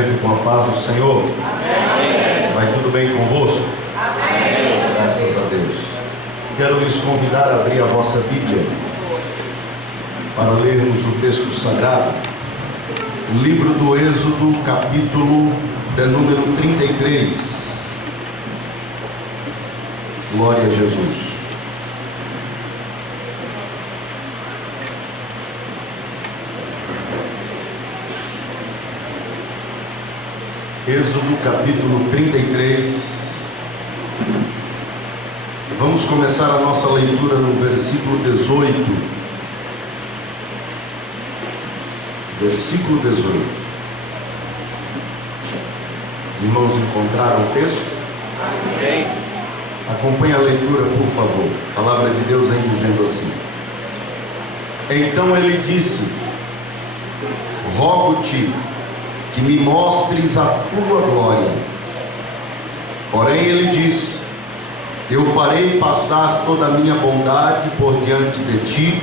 momento com a paz do Senhor? Amém. Vai tudo bem convosco? Amém. Graças a Deus. Quero lhes convidar a abrir a vossa Bíblia para lermos o texto sagrado, o livro do Êxodo, capítulo de número 33. Glória a Jesus. Êxodo capítulo 33. Vamos começar a nossa leitura no versículo 18. Versículo 18. Os irmãos encontraram o texto? Amém. Acompanhe a leitura, por favor. A palavra de Deus vem dizendo assim: Então ele disse: Rogo-te que me mostres a tua glória. Porém ele disse: Eu farei passar toda a minha bondade por diante de ti,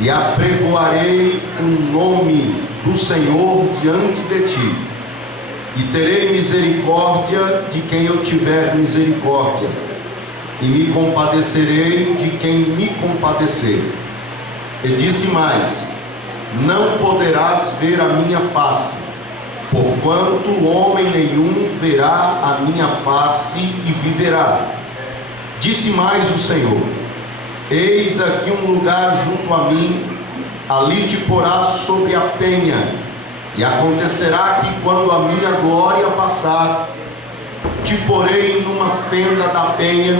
e apregoarei o nome do Senhor diante de ti, e terei misericórdia de quem eu tiver misericórdia, e me compadecerei de quem me compadecer. E disse mais: Não poderás ver a minha face, porquanto homem nenhum verá a minha face e viverá. Disse mais o Senhor: Eis aqui um lugar junto a mim, ali te porás sobre a penha, e acontecerá que quando a minha glória passar, te porei numa fenda da penha,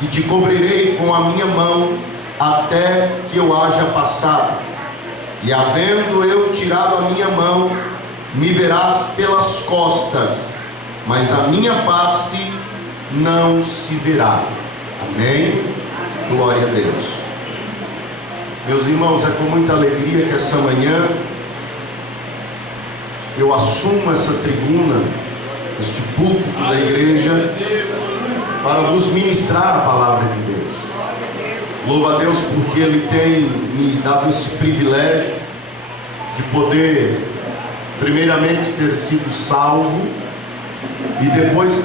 e te cobrirei com a minha mão, até que eu haja passado. E havendo eu tirado a minha mão, me verás pelas costas, mas a minha face não se verá. Amém? Glória a Deus. Meus irmãos, é com muita alegria que essa manhã eu assumo essa tribuna, este púlpito da igreja, para vos ministrar a palavra de Deus. Louvo a Deus porque Ele tem me dado esse privilégio de poder, primeiramente, ter sido salvo, e depois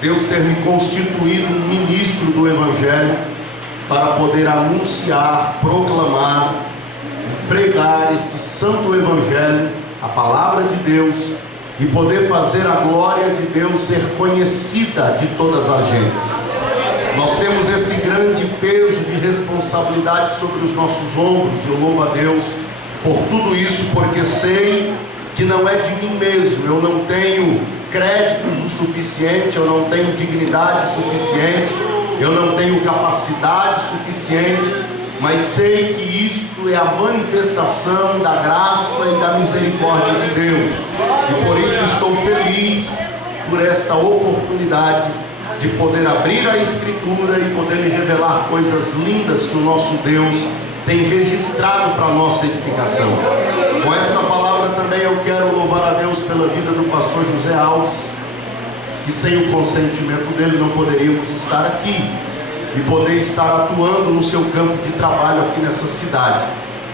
Deus ter me constituído um ministro do Evangelho, para poder anunciar, proclamar, pregar este santo Evangelho, a palavra de Deus, e poder fazer a glória de Deus ser conhecida de todas as gentes. Nós temos esse grande peso de responsabilidade sobre os nossos ombros. Eu louvo a Deus por tudo isso, porque sei que não é de mim mesmo. Eu não tenho créditos o suficiente, eu não tenho dignidade suficiente, eu não tenho capacidade suficiente, mas sei que isto é a manifestação da graça e da misericórdia de Deus, e por isso estou feliz por esta oportunidade de poder abrir a Escritura e poder lhe revelar coisas lindas que o nosso Deus tem registrado para a nossa edificação. Com esta palavra também eu quero louvar a Deus pela vida do pastor José Alves, que sem o consentimento dele não poderíamos estar aqui e poder estar atuando no seu campo de trabalho aqui nessa cidade.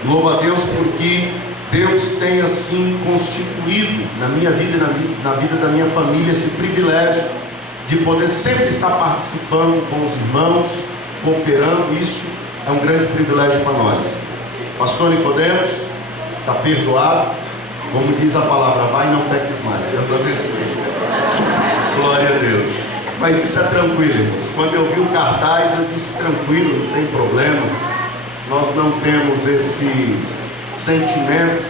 Louvo a Deus porque Deus tem assim constituído na minha vida e na vida da minha família esse privilégio de poder sempre estar participando com os irmãos, cooperando. Isso é um grande privilégio para nós. Pastor Nicodemos, está perdoado, como diz a palavra, vai e não peques mais. Deus abençoe. Glória a Deus. Mas isso é tranquilo, irmãos. Quando eu vi o cartaz, eu disse: tranquilo, não tem problema. Nós não temos esse sentimento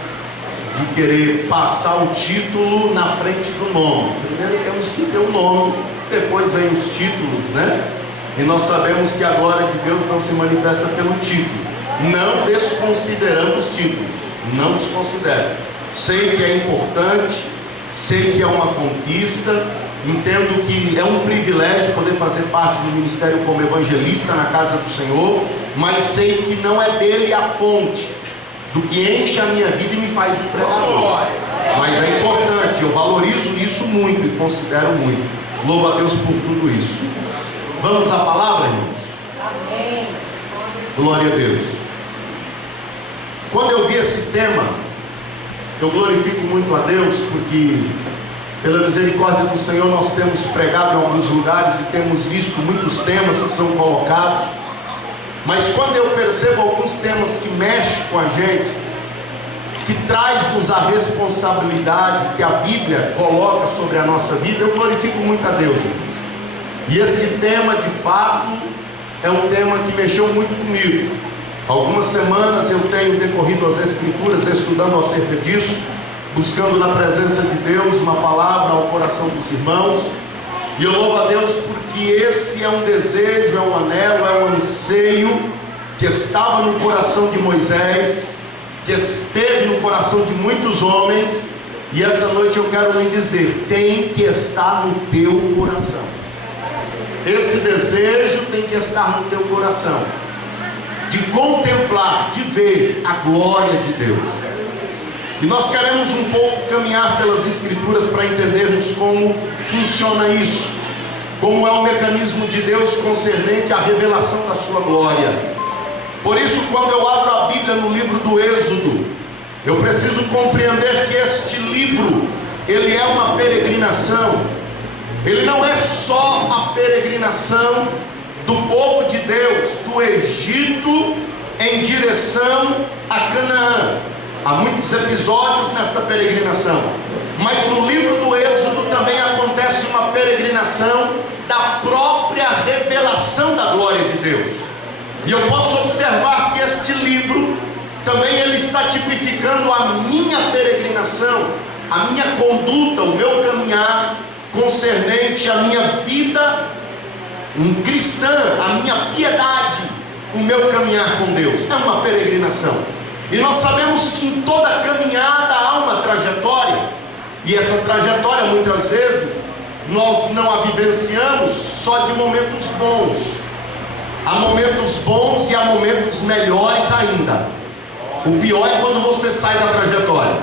de querer passar o título na frente do nome. Primeiro temos que ter o nome, depois vem os títulos, né? E nós sabemos que a glória de Deus não se manifesta pelo título. Não desconsideramos os títulos, não desconsidero. Sei que é importante, sei que é uma conquista, entendo que é um privilégio poder fazer parte do ministério como evangelista na casa do Senhor, mas sei que não é dele a fonte do que enche a minha vida e me faz um pregador. Mas é importante, eu valorizo isso muito e considero muito. Louvo a Deus por tudo isso. Vamos à palavra, irmãos? Amém. Glória a Deus. Quando eu vi esse tema, Eu glorifico muito a Deus porque, pela misericórdia do Senhor, nós temos pregado em alguns lugares e temos visto muitos temas que são colocados. Mas quando eu percebo alguns temas que mexem com a gente, que traz-nos a responsabilidade que a Bíblia coloca sobre a nossa vida, eu glorifico muito a Deus. E esse tema, de fato, é um tema que mexeu muito comigo. Algumas semanas eu tenho decorrido as Escrituras estudando acerca disso, buscando na presença de Deus uma palavra ao coração dos irmãos. E eu louvo a Deus porque esse é um desejo, é um anelo, é um anseio que estava no coração de Moisés, que esteve no coração de muitos homens. E essa noite eu quero lhe dizer: tem que estar no teu coração. Esse desejo tem que estar no teu coração, de contemplar, de ver a glória de Deus. E nós queremos um pouco caminhar pelas Escrituras para entendermos como funciona isso, como é o mecanismo de Deus concernente à revelação da sua glória. Por isso, quando eu abro a Bíblia no livro do Êxodo, eu preciso compreender que este livro, ele é uma peregrinação. Ele não é só a peregrinação do povo de Deus, do Egito em direção a Canaã. Há muitos episódios nesta peregrinação, mas no livro do Êxodo também acontece uma peregrinação da própria revelação da glória de Deus. E eu posso observar que este livro também ele está tipificando a minha peregrinação, a minha conduta, o meu caminhar concernente à minha vida cristã, a minha piedade, o meu caminhar com Deus. É uma peregrinação. E nós sabemos que em toda caminhada há uma trajetória, e essa trajetória muitas vezes nós não a vivenciamos só de momentos bons. Há momentos bons e há momentos melhores ainda. O pior é quando você sai da trajetória.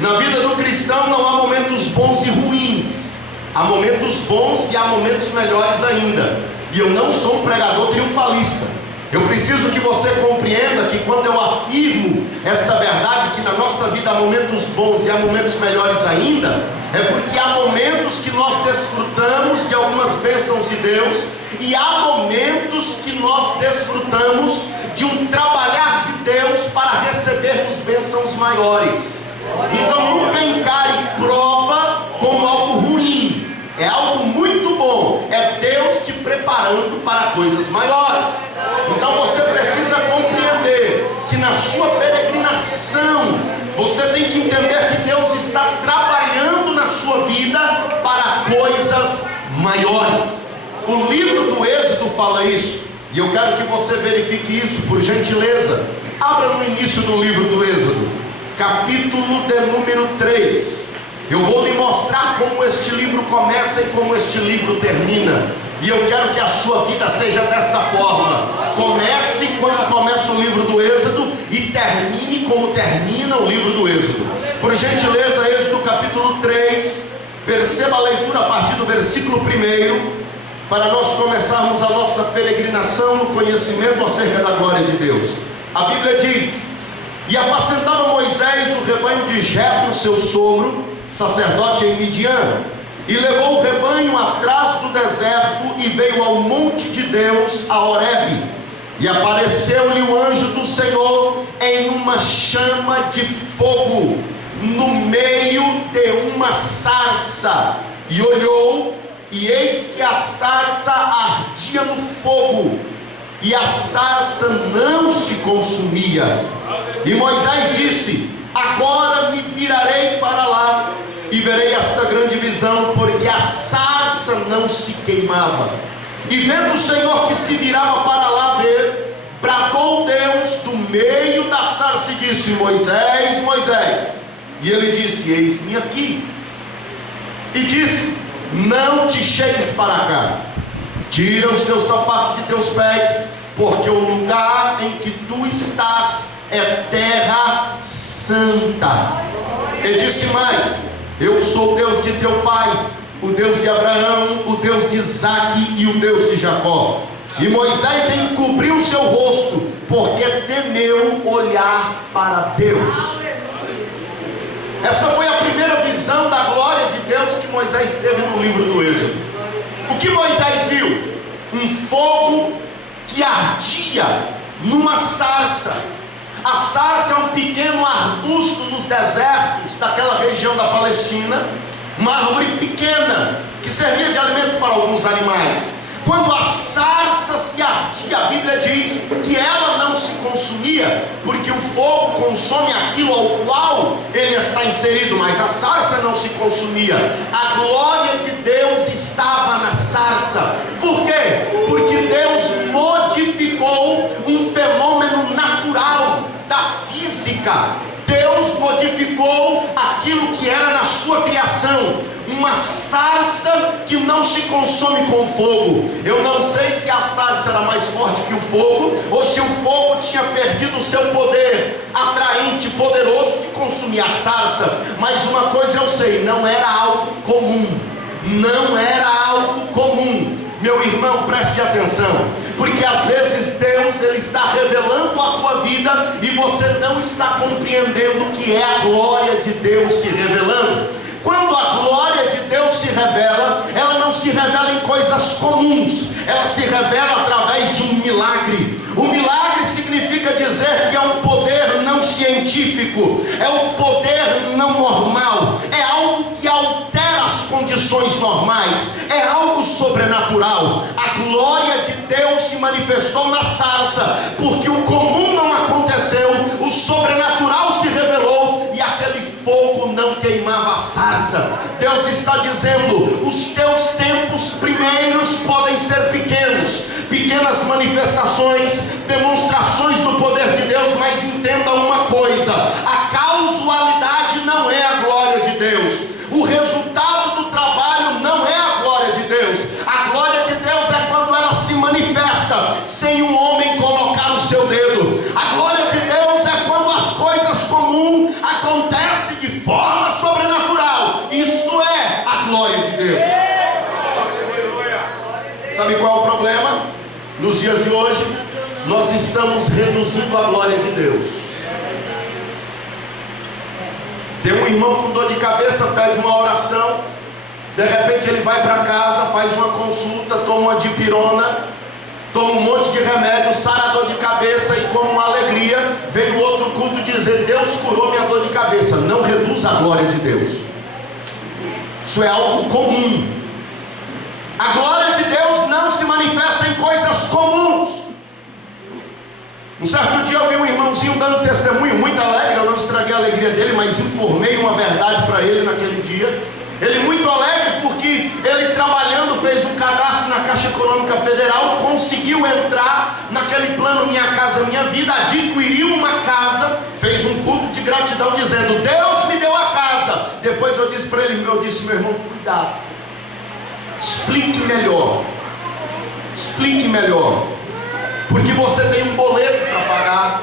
Na vida do cristão não há momentos bons e ruins, há momentos bons e há momentos melhores ainda. E eu não sou um pregador triunfalista. Eu preciso que você compreenda que quando eu afirmo esta verdade, que na nossa vida há momentos bons e há momentos melhores ainda, é porque há momentos que nós desfrutamos de algumas bênçãos de Deus, e há momentos que nós desfrutamos de um trabalhar de Deus para recebermos bênçãos maiores. Então nunca encare prova como algo ruim, é algo muito bom, é Deus te preparando para coisas maiores. Então você precisa compreender que na sua peregrinação você tem que entender que Deus está trabalhando na sua vida para coisas maiores. O livro do Êxodo fala isso, e eu quero que você verifique isso, por gentileza. Abra no início do livro do Êxodo, capítulo de número 3. Eu vou lhe mostrar como este livro começa e como este livro termina. E eu quero que a sua vida seja desta forma. Comece quando começa o livro do Êxodo e termine como termina o livro do Êxodo. Por gentileza, Êxodo capítulo 3. Perceba a leitura a partir do versículo 1, para nós começarmos a nossa peregrinação no conhecimento acerca da glória de Deus. A Bíblia diz: e apacentava Moisés o rebanho de Jetro, seu sogro, sacerdote em Midian, e levou o rebanho atrás do deserto e veio ao monte de Deus, a Horebe. E apareceu-lhe o anjo do Senhor em uma chama de fogo, no meio de uma sarça. E olhou, e eis que a sarça ardia no fogo, e a sarça não se consumia. E Moisés disse: agora me virarei para lá e verei esta grande visão, porque a sarça não se queimava. E vendo o Senhor que se virava para lá ver, bradou Deus do meio da sarça e disse: Moisés, Moisés. E ele disse: eis-me aqui. E disse: não te chegues para cá, tira os teus sapatos de teus pés, porque o lugar em que tu estás é terra santa. E disse mais: eu sou o Deus de teu pai, o Deus de Abraão, o Deus de Isaque e o Deus de Jacó. E Moisés encobriu o seu rosto, porque temeu olhar para Deus. Essa foi a primeira visão da glória de Deus que Moisés teve no livro do Êxodo. O que Moisés viu? Um fogo que ardia numa sarça. A sarça é um pequeno arbusto nos desertos daquela região da Palestina, uma árvore pequena que servia de alimento para alguns animais. Quando a sarça se ardia, a Bíblia diz que ela não se consumia, porque o fogo consome aquilo ao qual ele está inserido, mas a sarça não se consumia. A glória de Deus estava na sarça. Por quê? Porque Deus modificou um fenômeno natural da física. Deus modificou aquilo que era na sua criação, uma sarça que não se consome com fogo. Eu não sei se a sarça era mais forte que o fogo, ou se o fogo tinha perdido o seu poder atraente, poderoso de consumir a sarça, mas uma coisa eu sei, não era algo comum. Não era algo comum. Meu irmão, preste atenção, porque às vezes Deus, ele está revelando a tua vida e você não está compreendendo o que é a glória de Deus se revelando. Quando a glória de Deus se revela, ela não se revela em coisas comuns, ela se revela através de um milagre. O milagre significa dizer que é um poder não científico, é um poder não normal, é algo que altera as condições normais, é algo sobrenatural. A glória de Deus se manifestou na sarça, porque o comum não aconteceu, o sobrenatural se revelou e aquele fogo não queimava a sarça. Deus está dizendo: os teus tempos primeiros podem ser pequenos, pequenas manifestações, demonstrações do poder de Deus, mas entenda uma coisa: a causalidade não é a glória de Deus, o resultado do trabalho não é a glória de Deus. A glória de Deus é quando ela se manifesta sem um homem colocar o seu dedo. A glória de Deus é quando as coisas comuns acontecem de forma sobrenatural. Isto é a glória de Deus. Sabe qual é o problema? Nos dias de hoje, nós estamos reduzindo a glória de Deus. Tem um irmão com dor de cabeça, pede uma oração, de repente ele vai para casa, faz uma consulta, toma uma dipirona, toma um monte de remédio, sara a dor de cabeça e com uma alegria vem o outro culto dizer: Deus curou minha dor de cabeça. Não reduz a glória de Deus. Isso é algo comum. A glória de Deus não se manifesta em coisas comuns. Um certo dia eu vi um irmãozinho dando testemunho muito alegre. Eu não estraguei a alegria dele, mas informei uma verdade para ele naquele dia. Ele muito alegre porque ele, trabalhando, fez um cadastro na Caixa Econômica Federal, conseguiu entrar naquele plano Minha Casa Minha Vida, adquiriu uma casa, fez um culto de gratidão dizendo: Deus me deu a casa. Depois eu disse para ele, meu irmão, cuidado, explique melhor, porque você tem um boleto para pagar,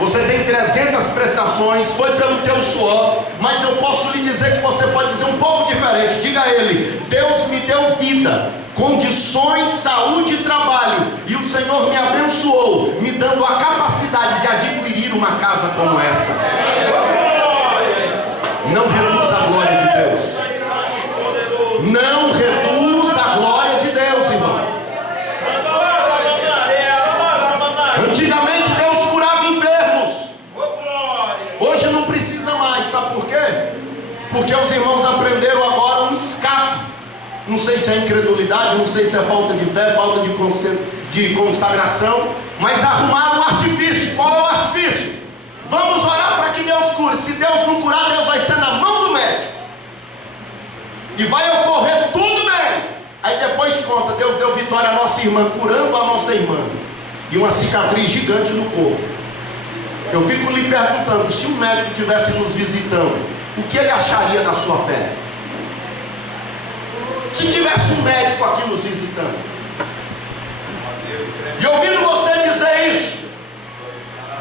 você tem 300 prestações, foi pelo teu suor, mas eu posso lhe dizer que você pode dizer um pouco diferente. Diga a ele: Deus me deu vida, condições, saúde e trabalho, e o Senhor me abençoou, me dando a capacidade de adquirir uma casa como essa. Não reduz a glória de Deus. Não reduz a glória de Deus, irmão. Antigamente Deus curava enfermos, hoje não precisa mais. Sabe por quê? Porque os irmãos aprenderam agora um escape. Não sei se é incredulidade, não sei se é falta de fé, falta de consagração, mas arrumaram um artifício. Qual é o artifício? Vamos orar para que Deus cure. Se Deus não curar, Deus vai ser na mão do médico e vai ocorrer tudo bem. Aí depois conta: Deus deu vitória à nossa irmã, curando a nossa irmã, e uma cicatriz gigante no corpo. Eu fico lhe perguntando: se um médico estivesse nos visitando, o que ele acharia da sua fé? Se tivesse um médico aqui nos visitando e ouvindo você dizer isso,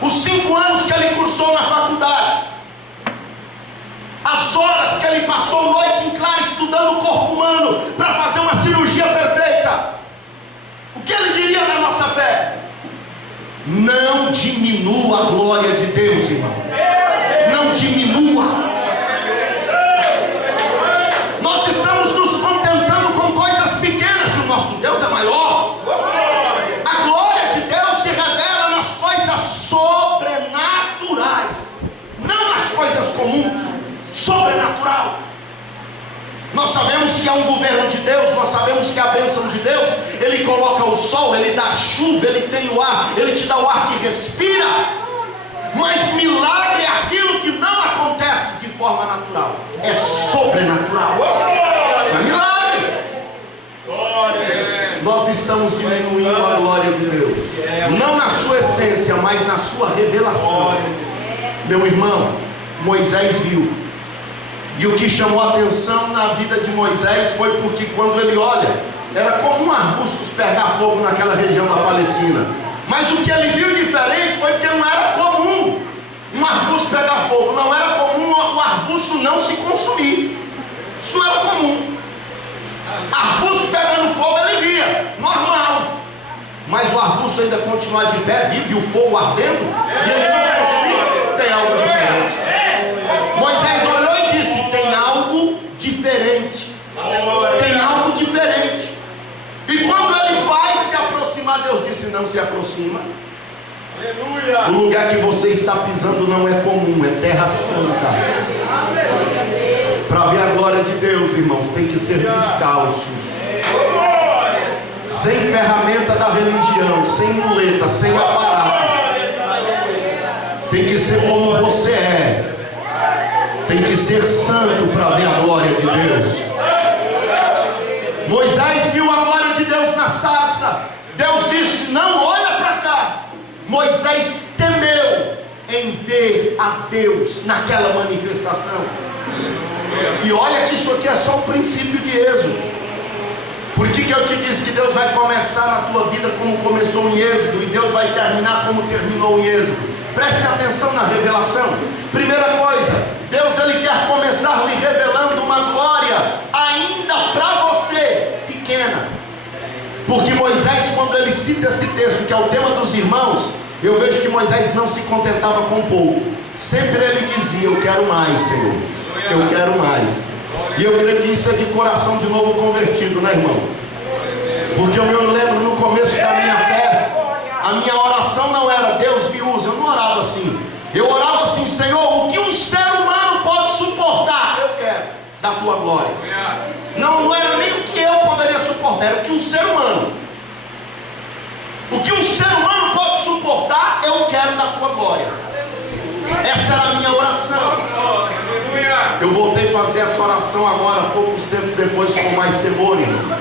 os 5 anos que ele cursou na faculdade, as horas que ele passou noite em claro estudando o corpo humano para fazer uma cirurgia perfeita, o que ele diria da nossa fé? Não diminua a glória de Deus, irmão. Não diminua. Nós sabemos que há um governo de Deus, nós sabemos que há a bênção de Deus. Ele coloca o sol, Ele dá a chuva, Ele tem o ar, Ele te dá o ar que respira. Mas milagre é aquilo que não acontece de forma natural, é sobrenatural. Isso é milagre. Nós estamos diminuindo a glória de Deus, não na sua essência, mas na sua revelação. Meu irmão, Moisés viu, e o que chamou a atenção na vida de Moisés foi porque quando ele olha, era comum arbustos pegar fogo naquela região da Palestina, mas o que ele viu diferente foi porque não era comum um arbusto pegar fogo, não era comum o arbusto não se consumir. Isso não era comum. Arbusto pegando fogo ele via, normal, mas o arbusto ainda continuar de pé, vive o fogo ardendo e ele não se consumir, tem algo diferente. Moisés olhou e disse: tem algo diferente, tem algo diferente. E quando ele vai se aproximar, Deus disse: não se aproxima. O lugar que você está pisando não é comum, é terra santa. Para ver a glória de Deus, irmãos, tem que ser descalços, sem ferramenta da religião, sem muleta, sem aparato. Tem que ser como você é. Tem que ser santo para ver a glória de Deus. Moisés viu a glória de Deus na sarça. Deus disse: não olha para cá. Moisés temeu em ver a Deus naquela manifestação. E olha que isso aqui é só o princípio de Êxodo. Por que eu te disse que Deus vai começar na tua vida como começou em Êxodo, e Deus vai terminar como terminou em Êxodo? Preste atenção na revelação. Primeira coisa, Deus ele quer começar lhe revelando uma glória ainda para você pequena. Porque Moisés, quando ele cita esse texto, que é o tema dos irmãos, eu vejo que Moisés não se contentava com pouco. Sempre ele dizia: eu quero mais, Senhor, eu quero mais. E eu creio que isso é de coração de novo convertido, né, irmão? Porque eu me lembro no começo da minha fé, a minha oração não era: Deus me usa. Eu não orava assim. Eu orava assim: Senhor, o que um ser humano pode suportar, eu quero da tua glória. Não era nem o que eu poderia suportar, era o que um ser humano. O que um ser humano pode suportar, eu quero da tua glória. Essa era a minha oração. Eu voltei a fazer essa oração agora, poucos tempos depois, com mais temor, irmão.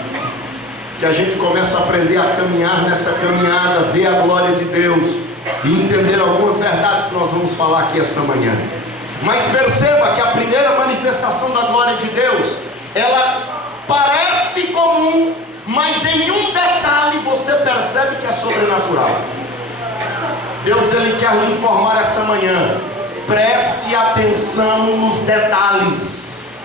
Que a gente começa a aprender a caminhar nessa caminhada, ver a glória de Deus e entender algumas verdades que nós vamos falar aqui essa manhã. Mas perceba que a primeira manifestação da glória de Deus, ela parece comum, mas em um detalhe você percebe que é sobrenatural. Deus ele quer lhe informar essa manhã: preste atenção nos detalhes.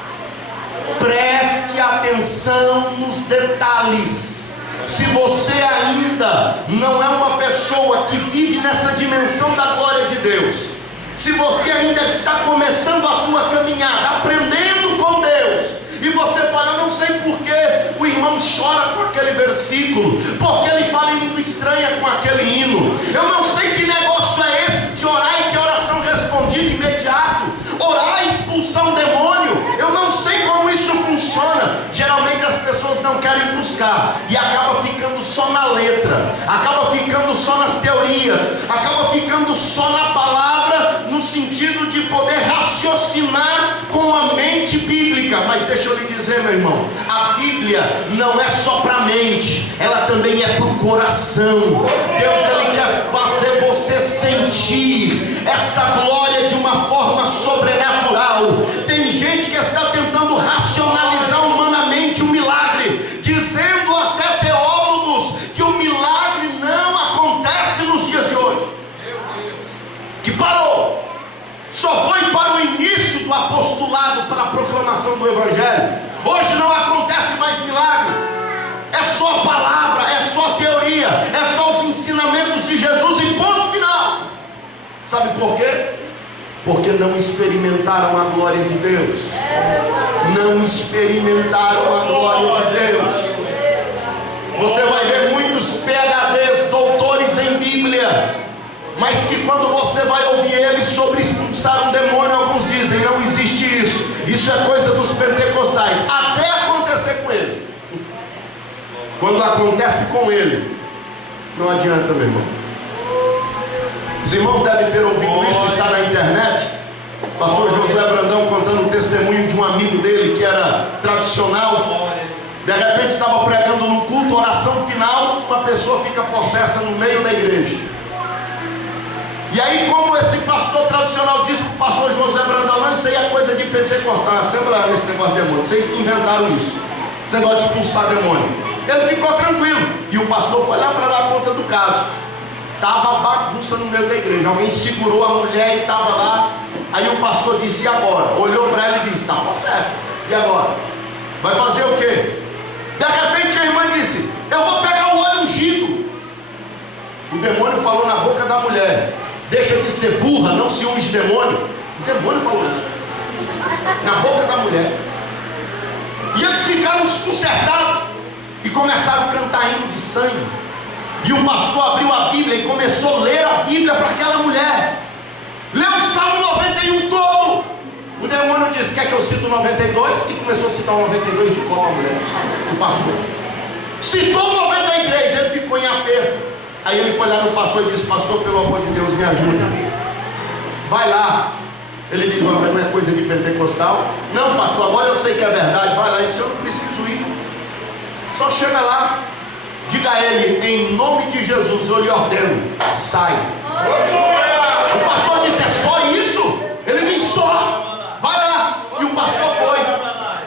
Preste atenção nos detalhes. Se você ainda não é uma pessoa que vive nessa dimensão da glória de Deus, se você ainda está começando a tua caminhada, aprendendo com Deus, e você fala: eu não sei porque o irmão chora com aquele versículo, porque ele fala em língua estranha com aquele hino, eu não sei que negócio é esse de orar e ter oração respondida imediato, orar e expulsar um demônio, eu não sei como isso funciona. Geralmente as pessoas não querem buscar e acaba ficando só na letra, acaba ficando só nas teorias, acaba ficando só na palavra, no sentido de poder raciocinar com a mente bíblica. Mas deixa eu lhe dizer, meu irmão, a Bíblia não é só para a mente, ela também é para o coração. Deus ele quer fazer você sentir esta glória de uma forma sobrenatural. Tem gente que está tentando racionalizar humanamente o milagre, dizendo até teólogos que o milagre não acontece nos dias de hoje, que parou, só foi para o início do apostolado, para a proclamação do Evangelho. Hoje não acontece mais milagre, é só a palavra, é só a teoria, é só os ensinamentos de Jesus e ponto final. Sabe por quê? Porque não experimentaram a glória de Deus. Não experimentaram a glória de Deus. Você vai ver muitos PhDs, doutores em Bíblia, mas que quando você vai ouvir eles sobre expulsar um demônio, alguns dizem: não existe isso, isso é coisa dos pentecostais. Até acontecer com ele. Quando acontece com ele, não adianta, meu irmão. Os irmãos devem ter ouvido isso, está na internet. Pastor Josué Brandão contando o testemunho de um amigo dele que era tradicional. De repente estava pregando num culto, oração final, uma pessoa fica possessa no meio da igreja. E aí, como esse pastor tradicional disse para o pastor Josué Brandão, não, isso aí é coisa de pentecostal, assembleia esse negócio de demônio, vocês que inventaram isso, esse negócio de expulsar demônio. Ele ficou tranquilo, e o pastor foi lá para dar conta do caso. Estava bagunça no meio da igreja, alguém segurou a mulher e estava lá. Aí o pastor disse: e agora? Olhou para ela e disse: está possessa, e agora? Vai fazer o quê? De repente a irmã disse: eu vou pegar o óleo ungido. O demônio falou na boca da mulher: deixa de ser burra, não se unge demônio. O demônio falou isso na boca da mulher. E eles ficaram desconcertados e começaram a cantar hino de sangue. E o pastor abriu a Bíblia e começou a ler a Bíblia para aquela mulher. Leu o Salmo 91 todo. O demônio disse: quer que eu cite o 92? E começou a citar o 92 de qual a mulher. O pastor citou o 93, ele ficou em aperto. Aí ele foi lá no pastor e disse: pastor, pelo amor de Deus, me ajuda. Vai lá. Ele diz: mas não é coisa de pentecostal? Não, pastor, agora eu sei que é verdade. Vai lá. Ele disse: eu não preciso ir. Só chega lá, diga a ele: em nome de Jesus eu lhe ordeno, sai. O pastor disse: é só isso? Ele disse: só. Vai lá. E o pastor foi.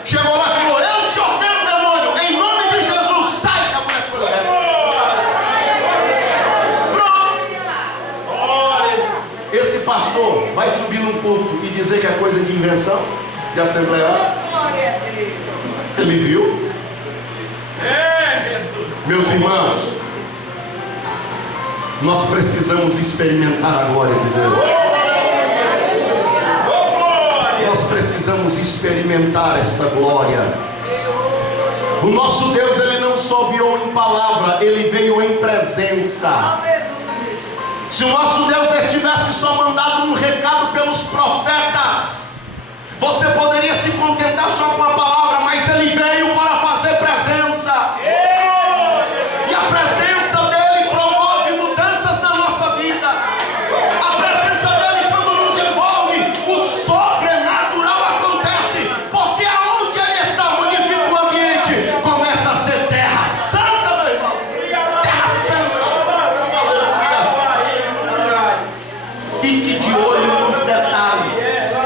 Chegou lá e falou: eu te ordeno, demônio, em nome de Jesus, sai. A mulher ficou leve. Pronto. Esse pastor vai subir num culto e dizer que é coisa de invenção, de assembleia. Ele viu. Meus irmãos, nós precisamos experimentar a glória de Deus. Nós precisamos experimentar esta glória. O nosso Deus, ele não só virou em palavra, ele veio em presença. Se o nosso Deus estivesse só mandado um recado pelos profetas, você poderia se contentar só com a palavra, mas ele veio para fazer presença. E a presença dele promove mudanças na nossa vida. A presença dele, quando nos envolve, o sobrenatural acontece. Porque aonde ele está, modifica o ambiente, começa a ser terra santa, meu irmão. Terra santa. Fique de olho nos detalhes.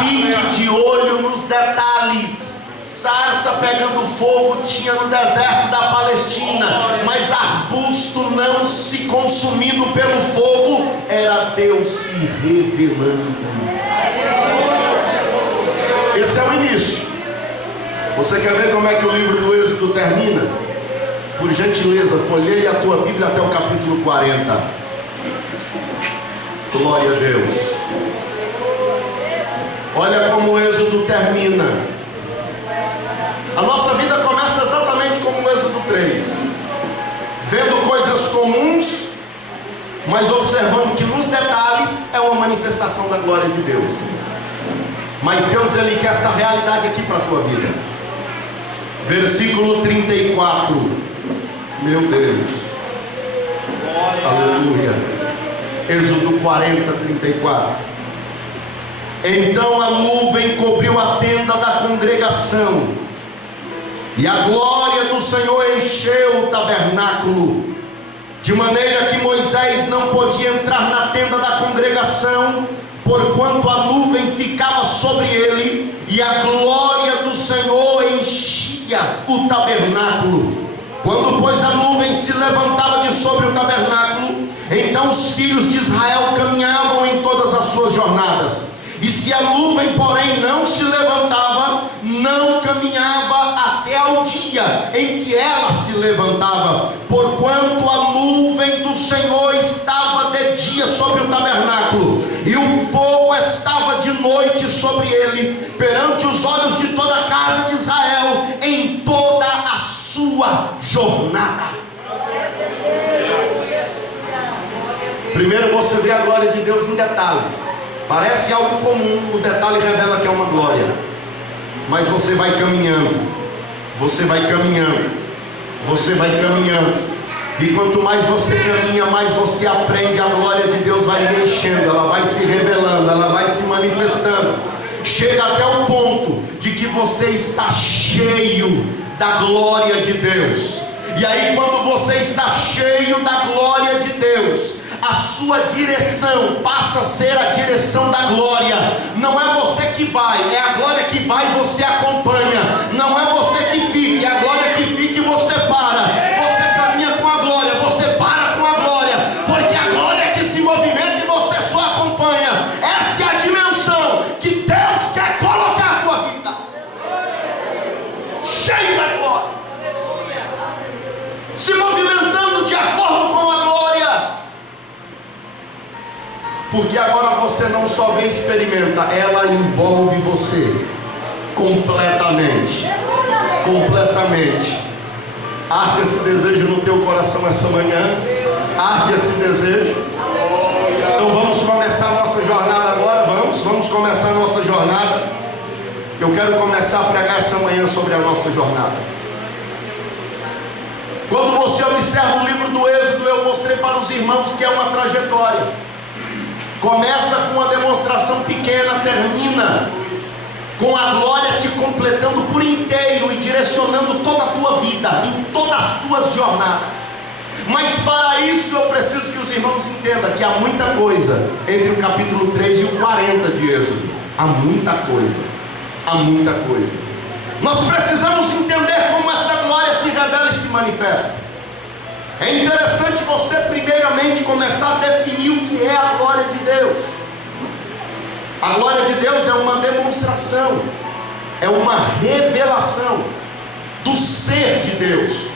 Fique de olho nos detalhes. Sarça pegando fogo tinha no deserto da Palestina, mas arbusto não se consumindo pelo fogo, era Deus se revelando. Esse é o início. Você quer ver como é que o livro do Êxodo termina? Por gentileza, folheie a tua Bíblia até o capítulo 40. Glória a Deus. Olha como o Êxodo termina. A nossa vida começa exatamente como o Êxodo 3, vendo coisas comuns, mas observando que nos detalhes é uma manifestação da glória de Deus. Mas Deus, ele quer esta realidade aqui para a tua vida. Versículo 34. Meu Deus. Aleluia. Êxodo 40, 34. Então a nuvem cobriu a tenda da congregação, e a glória do Senhor encheu o tabernáculo, de maneira que Moisés não podia entrar na tenda da congregação, porquanto a nuvem ficava sobre ele, e a glória do Senhor enchia o tabernáculo. Quando, pois, a nuvem se levantava de sobre o tabernáculo, então os filhos de Israel caminhavam em todas as suas jornadas. E se a nuvem, porém, não se levantava, não caminhava até ao dia em que ela se levantava, porquanto a nuvem do Senhor estava de dia sobre o tabernáculo, e o fogo estava de noite sobre ele, perante os olhos de toda a casa de Israel, em toda a sua jornada. Primeiro você vê a glória de Deus em detalhes. Parece algo comum, o detalhe revela que é uma glória. Mas você vai caminhando, você vai caminhando, você vai caminhando. E quanto mais você caminha, mais você aprende, a glória de Deus vai lhe enchendo, ela vai se revelando, ela vai se manifestando. Chega até o ponto de que você está cheio da glória de Deus. E aí, quando você está cheio da glória de Deus, a sua direção passa a ser a direção da glória. Não é você que vai, é a glória que vai e você acompanha. Não é você que fica, é a glória que fica e você para. Você caminha com a glória, você para com a glória, porque a glória é que se movimenta e você só acompanha. Essa é a dimensão que Deus quer colocar na tua vida, cheio da glória, se movimentando de acordo com a glória. Porque agora você não só bem experimenta, ela envolve você completamente. Completamente. Arde esse desejo no teu coração essa manhã. Arde esse desejo. Então vamos começar a nossa jornada agora. Vamos começar a nossa jornada. Eu quero começar a pregar essa manhã sobre a nossa jornada. Quando você observa o livro do Êxodo, eu mostrei para os irmãos que é uma trajetória. Começa com uma demonstração pequena, termina com a glória te completando por inteiro e direcionando toda a tua vida, em todas as tuas jornadas. Mas para isso eu preciso que os irmãos entendam que há muita coisa entre o capítulo 3 e o 40 de Êxodo. Há muita coisa, há muita coisa. Nós precisamos entender como essa glória se revela e se manifesta. É interessante você primeiramente começar a definir o que é a glória de Deus. A glória de Deus é uma demonstração, é uma revelação do ser de Deus.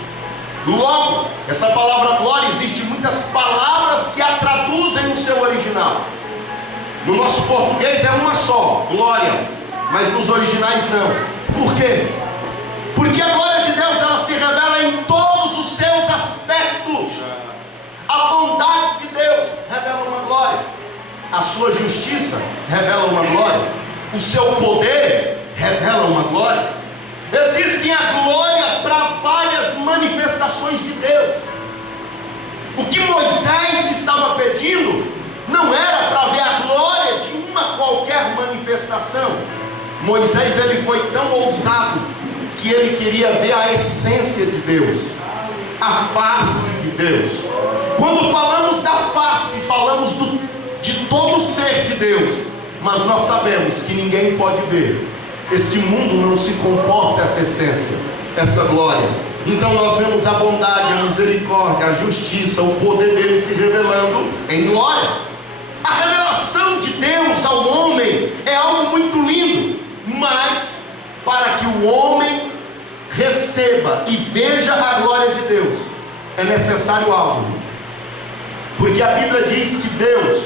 Logo, essa palavra glória, existe muitas palavras que a traduzem no seu original. No nosso português é uma só, glória, mas nos originais não. Por quê? Porque a glória de Deus, ela se revela em todos os seus aspectos. A bondade de Deus revela uma glória, a sua justiça revela uma glória, o seu poder revela uma glória. Existem a glória para várias manifestações de Deus. O que Moisés estava pedindo não era para ver a glória de uma qualquer manifestação. Moisés, ele foi tão ousado que ele queria ver a essência de Deus, a face de Deus. Quando falamos da face, falamos de todo o ser de Deus, mas nós sabemos que ninguém pode ver. Este mundo não se comporta essa essência, essa glória. Então nós vemos a bondade, a misericórdia, a justiça, o poder dele se revelando em glória. A revelação de Deus ao homem é algo muito lindo, mas para que o homem receba e veja a glória de Deus, é necessário algo. Porque a Bíblia diz que Deus,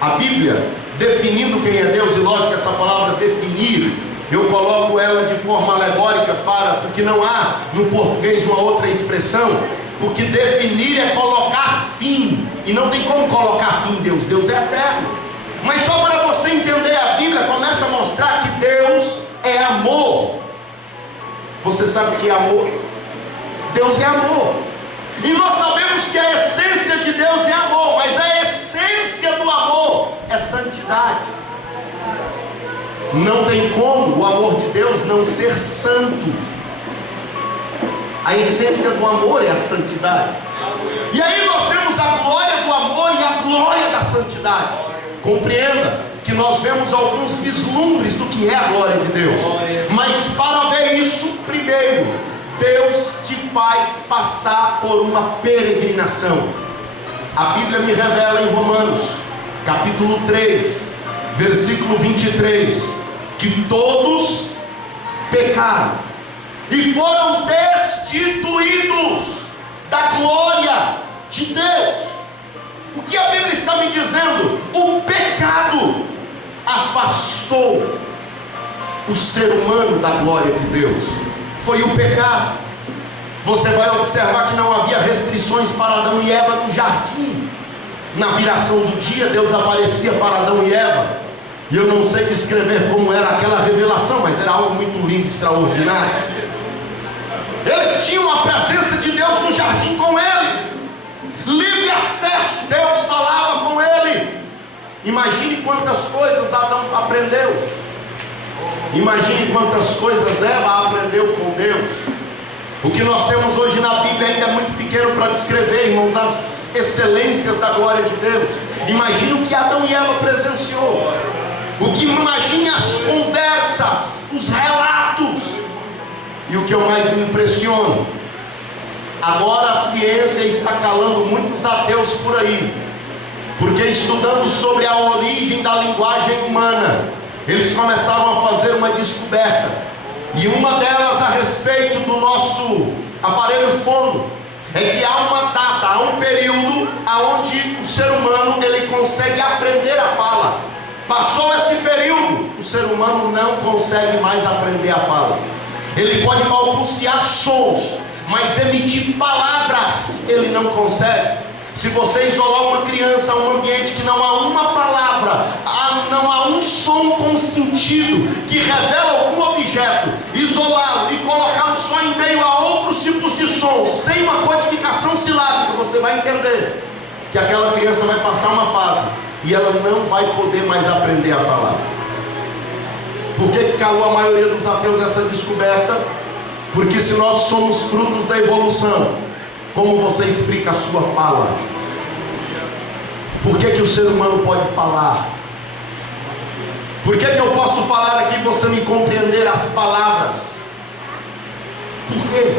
a Bíblia, definindo quem é Deus, e lógico, essa palavra definir, eu coloco ela de forma alegórica porque não há no português uma outra expressão, porque definir é colocar fim, e não tem como colocar fim em Deus, Deus é eterno. Mas só para você entender, a Bíblia começa a mostrar que Deus é amor. Você sabe o que é amor? Deus é amor. E nós sabemos que a essência de Deus é amor, mas a essência do amor é santidade. Não tem como o amor de Deus não ser santo. A essência do amor é a santidade. E aí nós vemos a glória do amor e a glória da santidade. Compreenda que nós vemos alguns vislumbres do que é a glória de Deus. Mas para ver isso, primeiro, Deus te faz passar por uma peregrinação. A Bíblia me revela em Romanos, capítulo 3, versículo 23, que todos pecaram e foram destituídos da glória de Deus. O que a Bíblia está me dizendo? O pecado afastou o ser humano da glória de Deus. Foi o pecado. Você vai observar que não havia restrições para Adão e Eva no jardim. Na viração do dia, Deus aparecia para Adão e Eva. E eu não sei descrever como era aquela revelação, mas era algo muito lindo, extraordinário. Eles tinham a presença de Deus no jardim com eles, livre acesso. Deus falava com ele. Imagine quantas coisas Adão aprendeu. Imagine quantas coisas Eva aprendeu com Deus. O que nós temos hoje na Bíblia ainda é muito pequeno para descrever, irmãos, as excelências da glória de Deus. Imagine o que Adão e Eva presenciou. Imagine as conversas, os relatos. E o que eu mais me impressiono, agora a ciência está calando muitos ateus por aí, porque estudando sobre a origem da linguagem humana, eles começaram a fazer uma descoberta, e uma delas a respeito do nosso aparelho fono, é que há uma data, há um período onde o ser humano ele consegue aprender a fala. Passou esse período, o ser humano não consegue mais aprender a fala. Ele pode balbuciar sons, mas emitir palavras ele não consegue. Se você isolar uma criança a um ambiente que não há uma palavra, não há um som com sentido que revela algum objeto, isolá-lo e colocá-lo só em meio a outros tipos de sons, sem uma codificação silábica, você vai entender que aquela criança vai passar uma fase e ela não vai poder mais aprender a falar. Por que calou a maioria dos ateus essa descoberta? Porque se nós somos frutos da evolução, como você explica a sua fala? Por que o ser humano pode falar? Por que eu posso falar aqui e você me compreender as palavras? Por quê?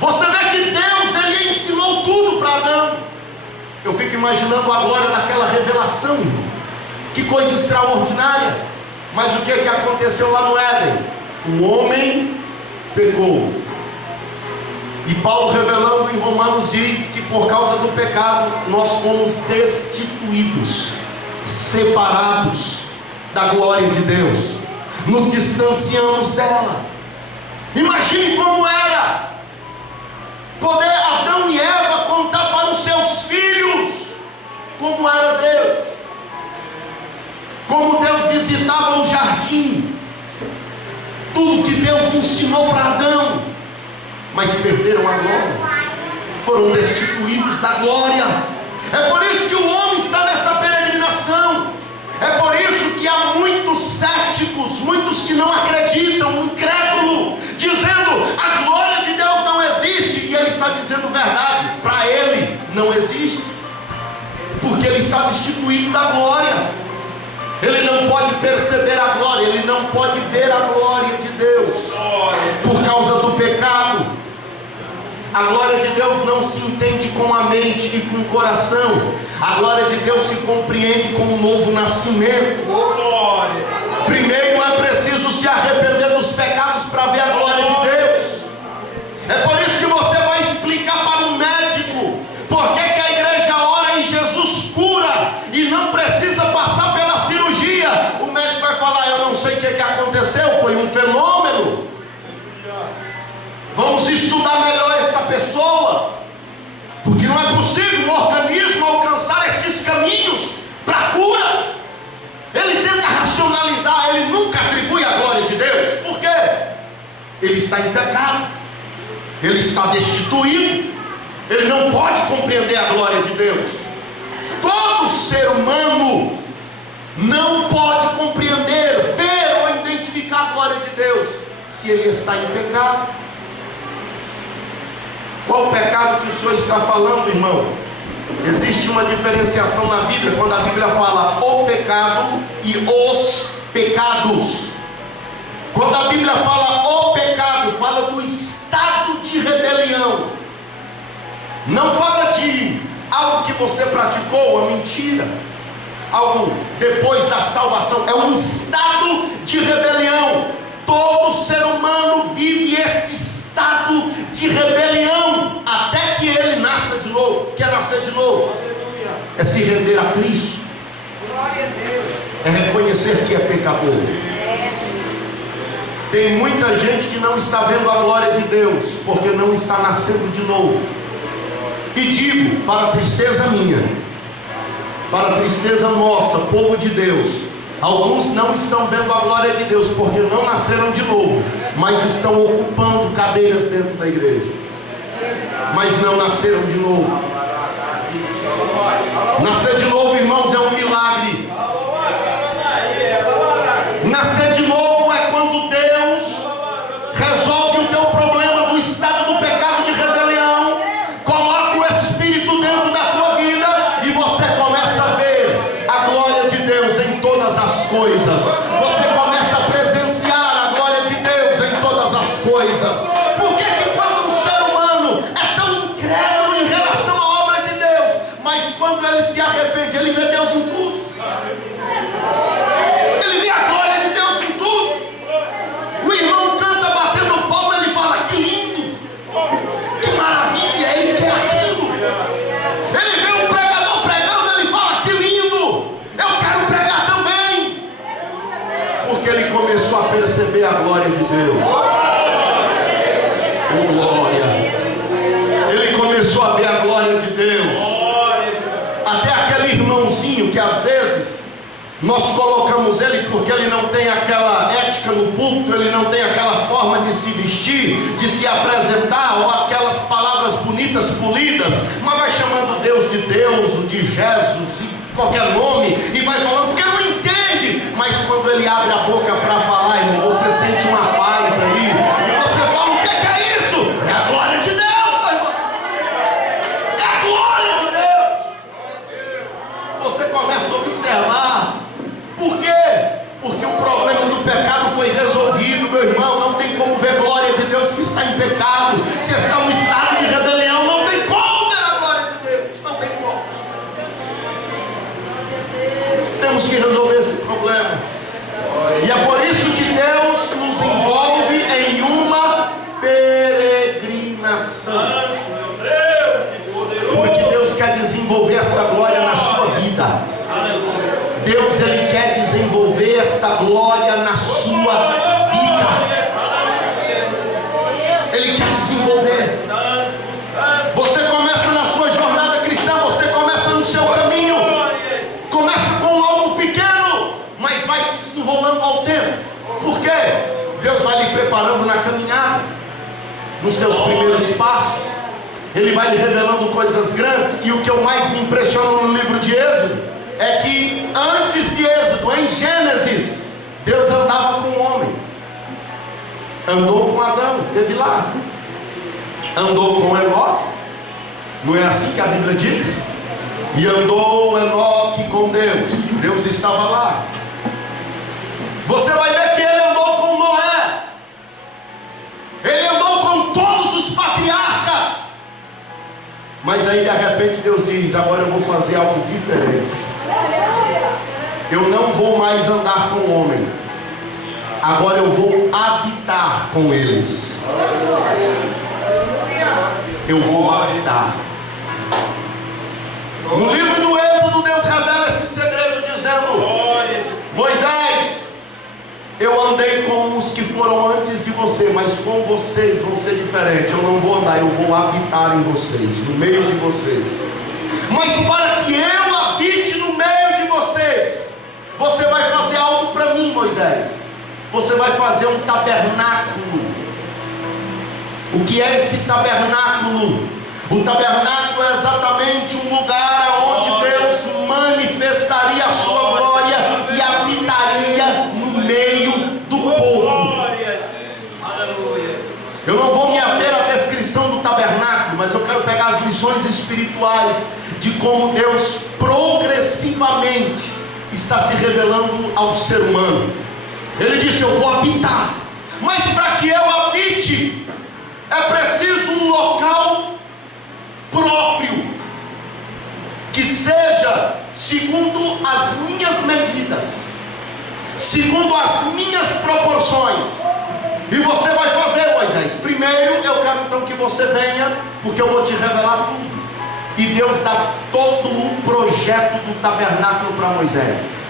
Você vê que Deus, Ele ensinou tudo para Adão. Eu fico imaginando a glória daquela revelação. Que coisa extraordinária. Mas o que aconteceu lá no Éden? O homem pecou. E Paulo, revelando em Romanos, diz que por causa do pecado nós fomos destituídos, separados da glória de Deus, nos distanciamos dela. Imagine como era poder Adão e Eva contar para os seus filhos como era Deus, como Deus visitava o jardim, tudo que Deus ensinou para Adão. Mas perderam a glória, foram destituídos da glória. É por isso que o homem está nessa peregrinação. É por isso que há muitos céticos, muitos que não acreditam, incrédulo, dizendo a glória de Deus não existe. E ele está dizendo verdade, para ele não existe, porque ele está destituído da glória. Ele não pode perceber a glória, ele não pode ver a glória de Deus, por causa do pecado. A glória de Deus não se entende com a mente e com o coração. A glória de Deus se compreende com um novo nascimento. Primeiro é preciso se arrepender dos pecados para ver a glória de Deus. É por isso que você vai explicar para um médico por que a igreja ora e Jesus cura e não precisa passar pela cirurgia. O médico vai falar: eu não sei o que aconteceu, foi um fenômeno. Vamos estudar melhor essa pessoa, porque não é possível um organismo alcançar estes caminhos para a cura. Ele tenta racionalizar, ele nunca atribui a glória de Deus. Por quê? Ele está em pecado, ele está destituído, ele não pode compreender a glória de Deus. Todo ser humano não pode compreender, ver ou identificar a glória de Deus se ele está em pecado. Qual o pecado que o Senhor está falando, irmão? Existe uma diferenciação na Bíblia, quando a Bíblia fala o pecado e os pecados. Quando a Bíblia fala o pecado, fala do estado de rebelião. Não fala de algo que você praticou, uma mentira, algo depois da salvação. É um estado de rebelião. Todo ser humano vive este estado de rebelião até que ele nasça de novo. Quer nascer de novo? É se render a Cristo, é reconhecer que é pecador. Tem muita gente que não está vendo a glória de Deus porque não está nascendo de novo. E digo, para a tristeza minha, para a tristeza nossa, povo de Deus, Alguns não estão vendo a glória de Deus porque não nasceram de novo, mas estão ocupando cadeiras dentro da igreja, mas não nasceram de novo. Nascer de novo, irmãos, é um milagre. Nascer de novo é quando Deus resolve o teu problema do estado do pecado de rebelião, coloca o Espírito dentro da tua vida e você começa a ver a glória de Deus em todas as coisas. Você começa a presenciar a glória de Deus em todas as coisas. Por que que quando um ser humano é tão incrédulo em relação à obra de Deus, mas quando ele se arrepende, ele vê Deus em tudo? Ele vê a glória de Deus em tudo. O irmão canta batendo palma, ele fala: que lindo, que maravilha, ele quer aquilo. Ele vê um pregador pregando, ele fala: que lindo, eu quero pregar também. Porque ele começou a perceber a glória de Deus. Oh, glória. Ele começou a ver a glória de Deus. Até aquele irmãozinho que às vezes nós colocamos ele porque ele não tem aquela ética no púlpito, ele não tem aquela forma de se vestir, de se apresentar, ou aquelas palavras bonitas, polidas, mas vai chamando Deus, de Jesus, de qualquer nome, e vai falando porque não entende. Mas quando ele abre a boca para falar, irmão, você sente uma paz aí, e você fala: o que é isso? É a glória de Deus, meu irmão. É a glória de Deus. Você começa a observar. Por quê? Porque o problema do pecado foi resolvido, meu irmão. Não tem como ver glória de Deus se está em pecado. Se está em estado de rebelião, não tem como ver a glória de Deus. Não tem como. Temos que resolver esse problema. E é por isso que Deus nos envolve em uma peregrinação. Porque Deus quer desenvolver essa glória na sua vida. Deus, ele quer desenvolver esta glória na sua vida. Ele quer desenvolver. Você começa na sua jornada cristã, você começa no seu caminho. Começa com algo pequeno, mas vai se desenrolando ao tempo. Por quê? Deus vai lhe preparando na caminhada, nos teus primeiros passos. Ele vai lhe revelando coisas grandes. E o que eu mais me impressiono no livro de Êxodo é que antes de Êxodo, em Gênesis, Deus andava com o homem. Andou com Adão, esteve lá. Andou com Enoque, não é assim que a Bíblia diz? E andou Enoque com Deus. Deus estava lá. Você vai ver que ele andou com Noé. Ele andou com todos os patriarcas. Mas aí de repente Deus diz: agora eu vou fazer algo diferente. Eu não vou mais andar com o homem. Agora eu vou habitar com eles. Eu vou habitar. No livro do Êxodo, Deus revela esse segredo dizendo: Moisés, eu andei com os que foram antes de você, mas com vocês vão ser diferente. Eu não vou andar, eu vou habitar em vocês, no meio de vocês. Mas para que eu habite no meio de vocês, você vai fazer algo para mim, Moisés. Você vai fazer um tabernáculo. O que é esse tabernáculo? O tabernáculo é exatamente um lugar onde Deus manifestaria a sua glória e habitaria no meio do povo. Eu não vou me ater à descrição do tabernáculo, mas eu quero pegar as lições espirituais de como Deus progressivamente está se revelando ao ser humano. Ele disse: eu vou habitar, mas para que eu habite é preciso um local próprio, que seja segundo as minhas medidas, segundo as minhas proporções. E você vai fazer, Moisés. Primeiro eu quero então que você venha, porque eu vou te revelar tudo. E Deus dá todo o projeto do tabernáculo para Moisés.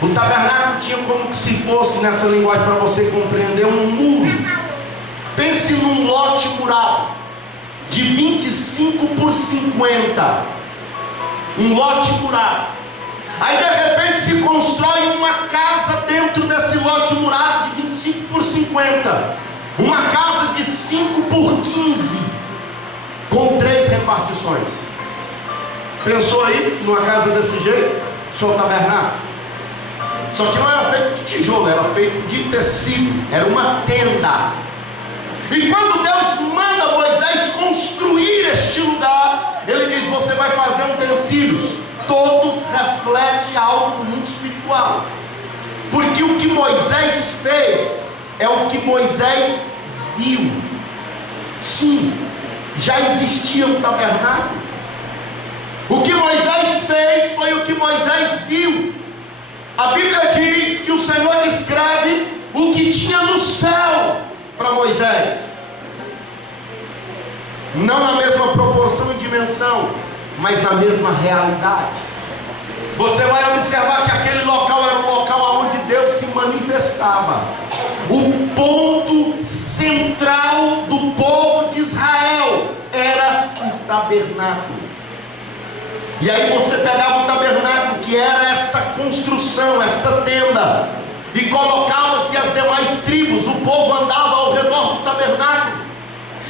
O tabernáculo tinha como que se fosse, nessa linguagem para você compreender, um muro. Pense num lote murado de 25 por 50. Um lote murado. Aí de repente se constrói uma casa dentro desse lote murado de 25 por 50. Uma casa de 5 por 15, com 3 repartições. Pensou aí numa casa desse jeito? Só o tabernáculo. Só que não era feito de tijolo, era feito de tecido, era uma tenda. E quando Deus manda Moisés construir este lugar, ele diz: você vai fazer utensílios, todos refletem algo muito espiritual. Porque o que Moisés fez é o que Moisés viu. Sim, já existia um tabernáculo. O que Moisés fez foi o que Moisés viu. A Bíblia diz que o Senhor descreve o que tinha no céu para Moisés, não na mesma proporção e dimensão, mas na mesma realidade. Você vai observar que aquele local era o local onde Deus se manifestava, o ponto central do povo de Israel era o tabernáculo. E aí você pegava o tabernáculo, que era esta construção, esta tenda, e colocava-se as demais tribos, o povo andava ao redor do tabernáculo,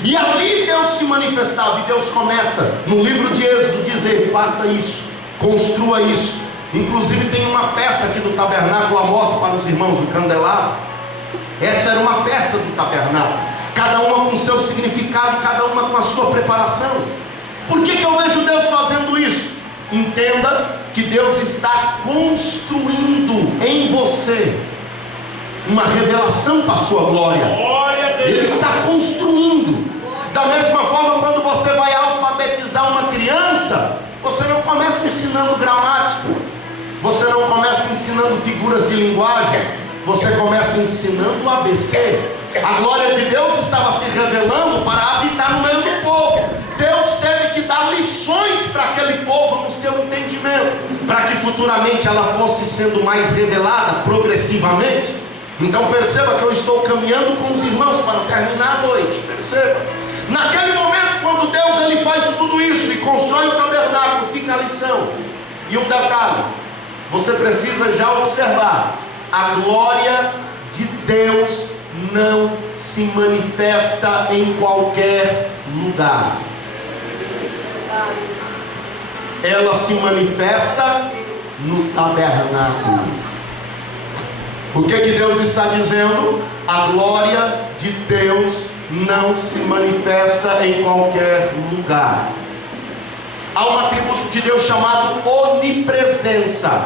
e ali Deus se manifestava. E Deus começa no livro de Êxodo dizer: faça isso, construa isso. Inclusive tem uma peça aqui do tabernáculo, a mostra para os irmãos, o candelabro. Essa era uma peça do tabernáculo, cada uma com seu significado, cada uma com a sua preparação. Por que eu vejo Deus fazendo isso? Entenda que Deus está construindo em você uma revelação para a sua glória. Ele está construindo. Da mesma forma, quando você vai alfabetizar uma criança, você não começa ensinando gramática, você não começa ensinando figuras de linguagem, você começa ensinando o ABC. A glória de Deus estava se revelando para habitar no meio do povo. Deus teve que dar lições para aquele povo no seu entendimento, para que futuramente ela fosse sendo mais revelada progressivamente. Então perceba que eu estou caminhando com os irmãos para terminar a noite. Perceba, naquele momento, quando Deus ele faz tudo isso e constrói o tabernáculo, fica a lição. E um detalhe, você precisa já observar: a glória de Deus não se manifesta em qualquer lugar. Ela se manifesta no tabernáculo. O que Deus está dizendo? A glória de Deus não se manifesta em qualquer lugar. Há um atributo de Deus chamado onipresença.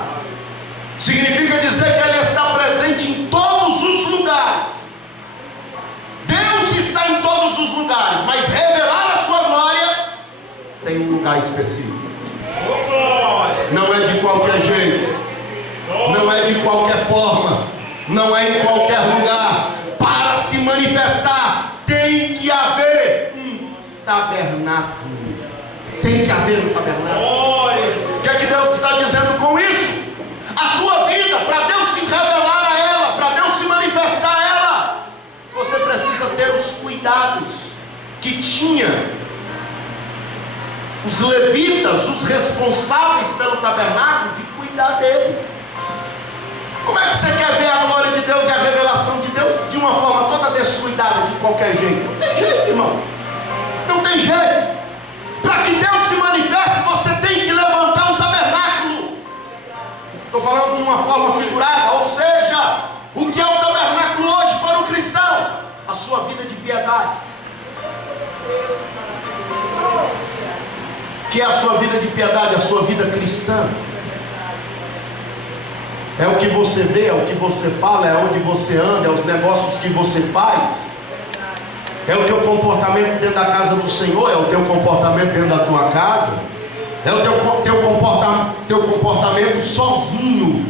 Significa dizer que Ele está presente em todos os lugares. Deus está em todos os lugares, mas revelar a sua glória tem um lugar específico. Não é de qualquer jeito, não é de qualquer forma, não é em qualquer lugar. Para se manifestar, tem que haver um tabernáculo. Tem que haver um tabernáculo. O que é que Deus está dizendo com isso? A tua vida, para Deus se revelar a ela, para Deus se manifestar a ela, você precisa ter os cuidados que tinha os levitas, os responsáveis pelo tabernáculo, de cuidar dele. Como é que você quer ver a glória de Deus e a revelação de Deus de uma forma toda descuidada, de qualquer jeito? Não tem jeito, irmão. Não tem jeito. Para que Deus se manifeste, você tem que levantar um tabernáculo. Estou falando de uma forma figurada, ou seja, o que é o tabernáculo hoje para o cristão? A sua vida de piedade. O que é a sua vida de piedade? A sua vida cristã. É o que você vê, é o que você fala, é onde você anda, é os negócios que você faz, é o teu comportamento dentro da casa do Senhor, é o teu comportamento dentro da tua casa, é o teu comportamento sozinho.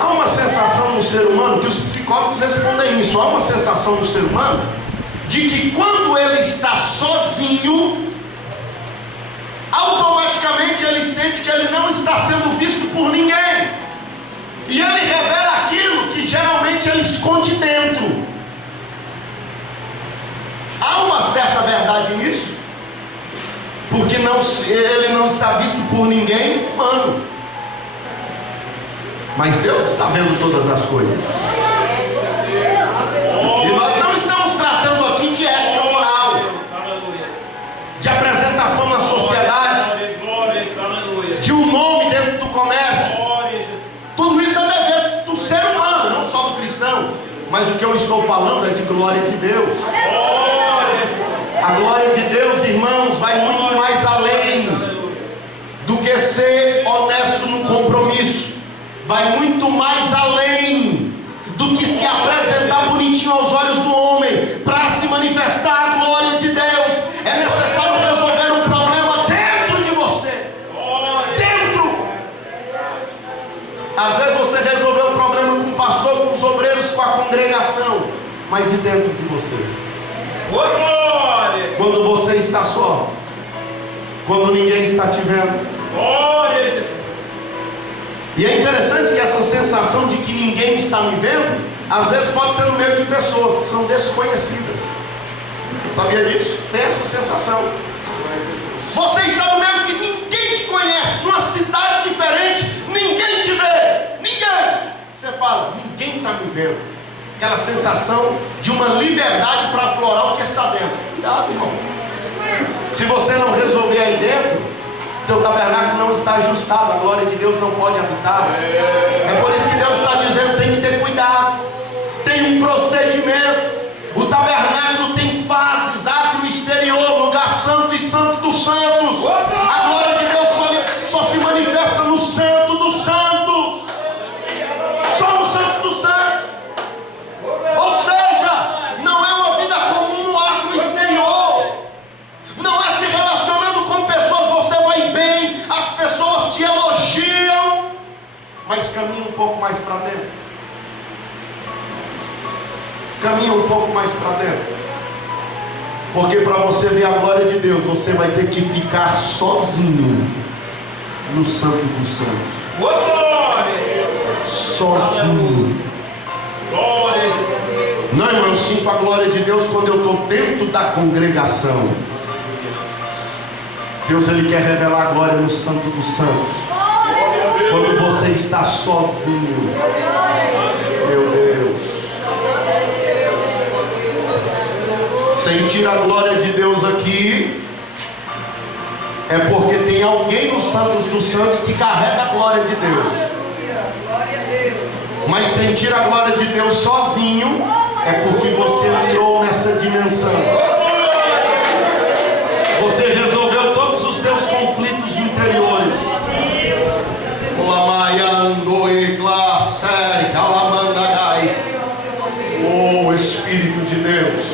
Há uma sensação no ser humano, que os psicólogos respondem isso, há uma sensação no ser humano de que quando ele está sozinho, automaticamente ele sente que ele não está sendo visto por ninguém, e ele revela aquilo que geralmente ele esconde dentro. Há uma certa verdade nisso, porque ele não está visto por ninguém humano. Mas Deus está vendo todas as coisas. E nós não estamos tratando aqui de ética moral, de apresentação na sociedade, de um nome dentro do comércio. Tudo isso é dever do ser humano, não só do cristão. Mas o que eu estou falando é de glória de Deus. A glória de Deus, irmãos, vai muito mais além do que ser honesto no compromisso. Vai muito mais além do que se apresentar bonitinho aos olhos do homem. Para se manifestar a glória de Deus, é necessário resolver um problema dentro de você. Dentro. Às vezes você resolveu o problema com o pastor, com os obreiros, com a congregação. Mas e dentro de você? Quando você está só, quando ninguém está te vendo. E é interessante que essa sensação de que ninguém está me vendo, às vezes pode ser no meio de pessoas que são desconhecidas. Sabia disso? Tem essa sensação. Você está no meio que ninguém te conhece, numa cidade diferente, ninguém te vê, ninguém. Você fala, ninguém está me vendo. Aquela sensação de uma liberdade para aflorar o que está dentro. Cuidado, irmão. Se você não resolver aí dentro, teu tabernáculo não está ajustado, a glória de Deus não pode habitar. É por isso que Deus está dizendo, tem que ter cuidado. Tem um procedimento. O tabernáculo tem fases, átrio exterior, lugar santo e santo dos santos. A glória de Deus só se manifesta no santo dos santos. Só no santo dos santos. Ou seja, não é uma vida comum no átrio exterior. Não é se relacionando com pessoas, você vai bem, as pessoas te elogiam, mas caminha um pouco mais para dentro. Caminha um pouco mais para dentro. Porque para você ver a glória de Deus, você vai ter que ficar sozinho no Santo dos Santos. Sozinho. Não, irmão, eu sinto a glória de Deus quando eu estou dentro da congregação. Deus, Ele quer revelar a glória no Santo dos Santos. Quando você está sozinho. Meu Deus. Sentir a glória de Deus aqui é porque tem alguém nos Santos dos Santos que carrega a glória de Deus. Mas sentir a glória de Deus sozinho é porque você entrou nessa dimensão. Você resolveu todos os teus conflitos interiores. Oh, Espírito de Deus.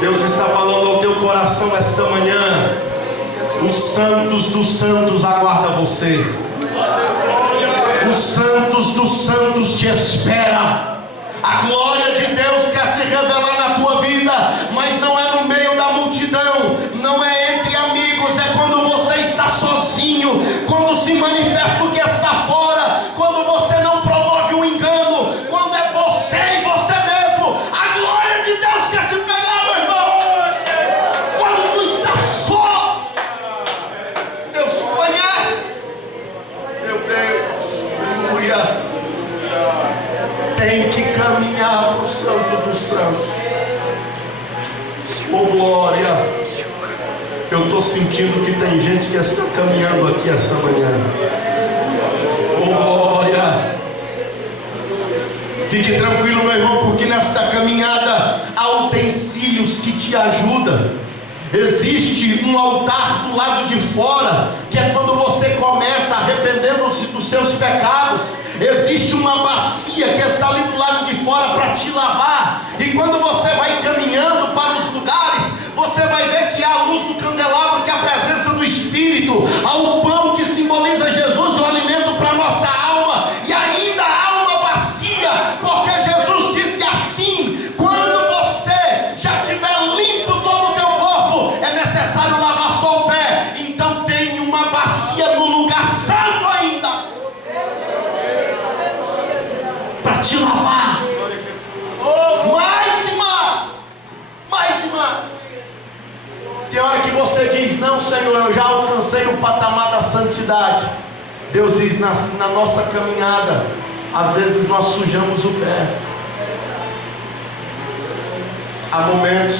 Deus está falando ao teu coração esta manhã. Os santos dos santos aguardam você. Os santos dos santos te esperam. A glória de Deus quer se revelar na tua vida, mas não é no meio da multidão, não é entre amigos, é quando você está sozinho, quando se manifesta o que está fora, quando você não promove um engano, quando é você e você mesmo. A glória de Deus quer te pegar, meu irmão. Quando tu está só, Deus te conhece. Meu Deus, aleluia. Tem que caminhar para o Santo dos Santos. Oh glória. Eu estou sentindo que tem gente que está caminhando aqui essa manhã. Oh glória. Fique tranquilo, meu irmão, porque nesta caminhada há utensílios que te ajudam. Existe um altar do lado de fora, que é quando você começa arrependendo-se dos seus pecados. Existe uma bacia que está ali do lado de fora para te lavar. E quando você vai caminhando para os lugares, você vai ver que há a luz do candelabro, que é a presença do Espírito. Há o pão que simboliza Jesus, o alimento para a nossa alma. E ainda há uma bacia, porque Jesus disse assim: quando você já tiver limpo todo o teu corpo, é necessário lavar só o pé. Então tem uma bacia no lugar santo ainda para te lavar. Mais e mais. Mais e mais. Tem hora que eu já alcancei o patamar da santidade. Deus diz, na nossa caminhada, às vezes nós sujamos o pé. Há momentos.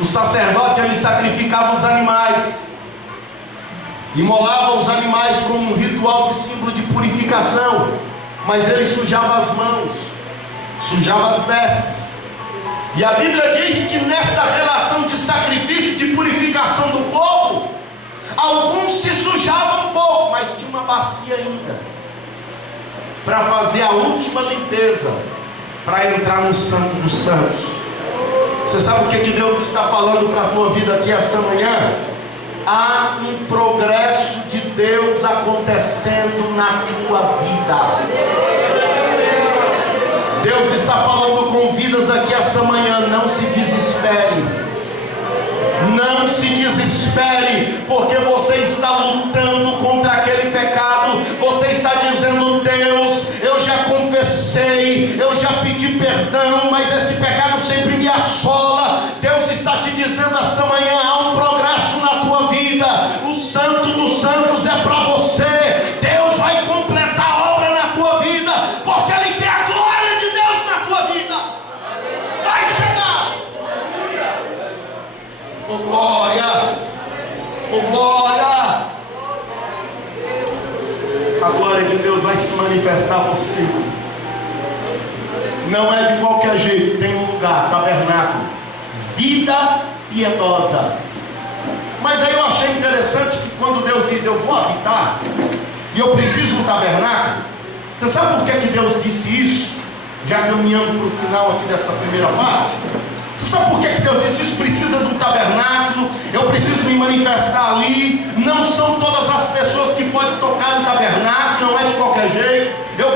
Os sacerdotes, eles sacrificavam os animais, imolavam os animais como um ritual de símbolo de purificação, mas eles sujavam as mãos, sujavam as vestes. E a Bíblia diz que nessa relação de sacrifício, de purificação do povo, alguns se sujavam um pouco, mas tinha uma bacia ainda para fazer a última limpeza, para entrar no Santo dos Santos. Você sabe o que Deus está falando para a tua vida aqui essa manhã? Há um progresso de Deus acontecendo na tua vida. Deus está falando com vidas aqui essa manhã. Não se desespere. Não se desespere, porque você está lutando contra aquele pecado. Você está dizendo: Deus, eu já confessei, eu já pedi perdão, mas esse pecado sempre me assola. Deus está te dizendo esta manhã: há um progresso na tua vida. O Santo dos Santos é para você. Deus vai completar a obra na tua vida, porque Ele quer a glória de Deus na tua vida. Vai chegar. Oh glória, oh glória. A glória de Deus vai se manifestar você. Não é de qualquer jeito. Tem um lugar, tabernáculo, vida piedosa. Mas aí eu achei interessante que quando Deus diz: eu vou habitar, e eu preciso de um tabernáculo. Você sabe por que Deus disse isso? Já caminhando para o final aqui dessa primeira parte. Você sabe por que Deus disse isso? Precisa de um tabernáculo, eu preciso me manifestar ali. Não são todas as pessoas que podem tocar no tabernáculo, não é de qualquer jeito. Eu